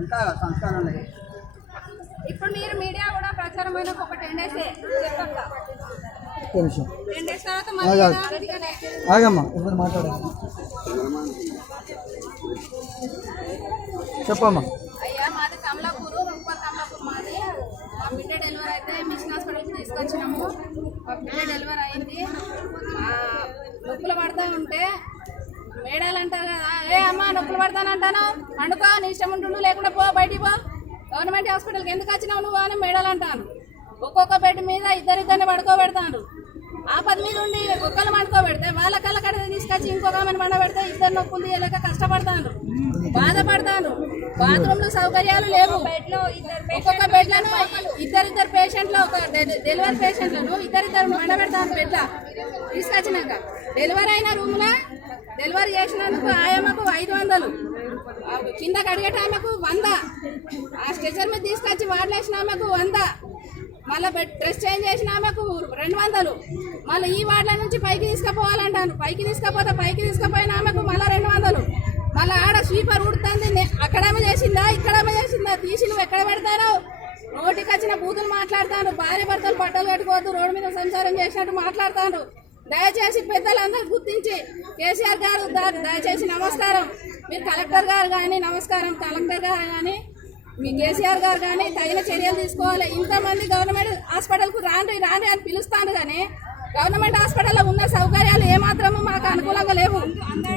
ఇంకా సంస్కారం లేదు. ఇప్పుడు మీరు మీడియా కూడా ప్రచారమైన ఒక 10 days చెప్పండి. 10 days తర్వాత ఆగమ్మా ఇప్పుడు మాట్లాడాలి చెప్పమ్మా. అయ్యా మాది కమలాపూర్, రూపల్ కమలాపూర్ మాది. మా బిడ్డ డెలివరీ అయితే మిషన్ హాస్పిటల్కి తీసుకొచ్చినాము. మా బిడ్డ డెలివరీ అయింది. నొప్పులు పడతా ఉంటే మేడాలు అంటారు కదా, ఏ అమ్మ నొప్పులు పడతానంటాను, వండుకో నీ ఇష్టం ఉంటుండు, లేకుండా పో బయటికి పో, గవర్నమెంట్ హాస్పిటల్కి ఎందుకు వచ్చినావు నువ్వు అని మేడాలు అంటాను. ఒక్కొక్క బెడ్ మీద ఇద్దరిద్దరిని పడుకోబెడతాను. ఆపద మీద ఉండి ఒక్కరు పండుకోబెడితే వాళ్ళ కళ్ళ కడ తీసుకొచ్చి ఇంకొక ఆమెను పండబెడితే ఇద్దరు నొప్పులు తీయలేక కష్టపడతాను, బాధపడతాను. బాత్రూమ్లు సౌకర్యాలు లేవు. ఒక్కొక్క బెడ్లను ఇద్దరిద్దరు పేషెంట్లు, ఒక డెలివరీ పేషెంట్లను ఇద్దరిద్దరు పండబెడతాను బెడ్ల తీసుకొచ్చినాక. డెలివరీ అయిన రూమ్లో డెలివరీ చేసినందుకు ఆయమ్మకు 500, కింద కడిగేట ఆమెకు 100, ఆ స్ట్రెచర్ మీద తీసుకొచ్చి వాడలేసిన ఆమెకు 100, మళ్ళీ డ్రెస్ చేంజ్ చేసిన ఆమెకు 200, మళ్ళీ ఈ వార్డుల నుంచి పైకి తీసుకుపోవాలంటాను. పైకి తీసుకుపోయిన ఆమెకు మళ్ళీ 200, మళ్ళీ ఆడ స్వీపర్ ఉడుతుంది. అక్కడేమో చేసిందా ఇక్కడేమో చేసిందా తీసి నువ్వు ఎక్కడ పెడతారో నోటికి వచ్చిన బూతులు మాట్లాడతాను. భార్య భర్తలు బట్టలు పెట్టుకోవద్దు, రోడ్డు మీద సంసారం చేసినట్టు మాట్లాడతాను. దయచేసి పెద్దలందరూ గుర్తించి కేసీఆర్ గారు దయచేసి నమస్కారం, మీరు కలెక్టర్ గారు కానీ నమస్కారం, కలెక్టర్ గారు కానీ మీ కేసీఆర్ గారు కానీ తగిన చర్యలు తీసుకోవాలి. ఇంతమంది గవర్నమెంట్ హాస్పిటల్కు రాండి అని పిలుస్తాను, కానీ గవర్నమెంట్ హాస్పిటల్లో ఉన్న సౌకర్యాలు ఏమాత్రము మాకు అనుకూలంగా లేవు.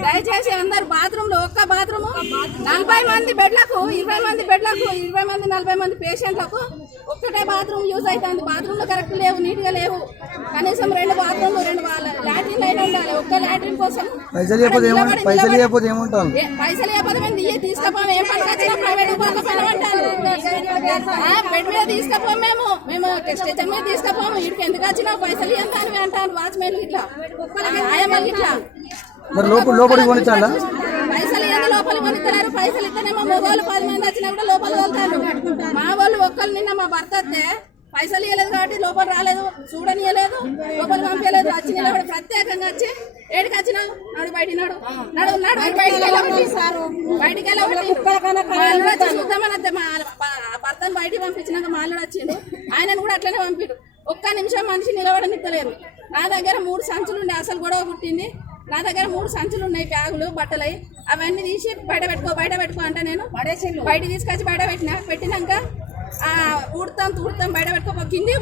దయచేసి అందరు బాత్రూంలు, ఒక్క బాత్రూము 40 మంది బెడ్లకు, 20 మంది బెడ్లకు, 20 మంది 40 మంది పేషెంట్లకు ఒక్కటే బాత్రూమ్ యూజ్ అవుతుంది. బాత్రూమ్లు కరెక్ట్ లేవు, నీట్గా లేవు. కనీసం 2 బాత్రూమ్లు, 2 లాట్రిన్లు అయినా ఉండాలి. ఒక్క లాట్రిన్ కోసం పైసలు లేకపోతే మేము తీసుకపోము. ఏం పట్టుకొచ్చినా ప్రైవేట్ బెడ్ మీద తీసుకపోము. మేము స్టేషన్ మీద తీసుకపోము. వీటికి ఎందుకు వచ్చినావు పైసలు ఎంత అని అంటాను వాచ్మెన్ ఇట్లా, ఆయమ్మలు ఇట్లా. పైసలు ఏంది లోపలికి కొనిస్తున్నారు? పైసలు ఇస్తేనేమో మగవాళ్ళు 10 మంది వచ్చినా కూడా లోపల వెళ్తారు. మా వాళ్ళు ఒక్కరు నిన్న మా భర్త వస్తే పైసలు ఇవ్వలేదు కాబట్టి లోపల రాలేదు, చూడనియలేదు, లోపల పంపించలేదు. వచ్చి నిలబడి ప్రత్యేకంగా వచ్చి ఏడికి వచ్చినావు నాడు బయట నాడు బయటికి వెళ్ళబట్టి చూద్దామని మా భర్తను బయటికి పంపించినాక మాల్లుడు వచ్చిండు. ఆయనను కూడా అట్లనే పంపిడు. ఒక్క నిమిషం మనిషి నిలబడనిత్తలేరు. నా దగ్గర 3 సంచులు ఉండే, అసలు గొడవ పుట్టింది. నా దగ్గర 3 సంచులు ఉన్నాయి, బ్యాగులు బట్టలవి. అవన్నీ తీసి బయట పెట్టుకో అంటే నేను బయట తీసుకొచ్చి పెట్టినాక ఊడతాం బయట పెట్టుకో, కింది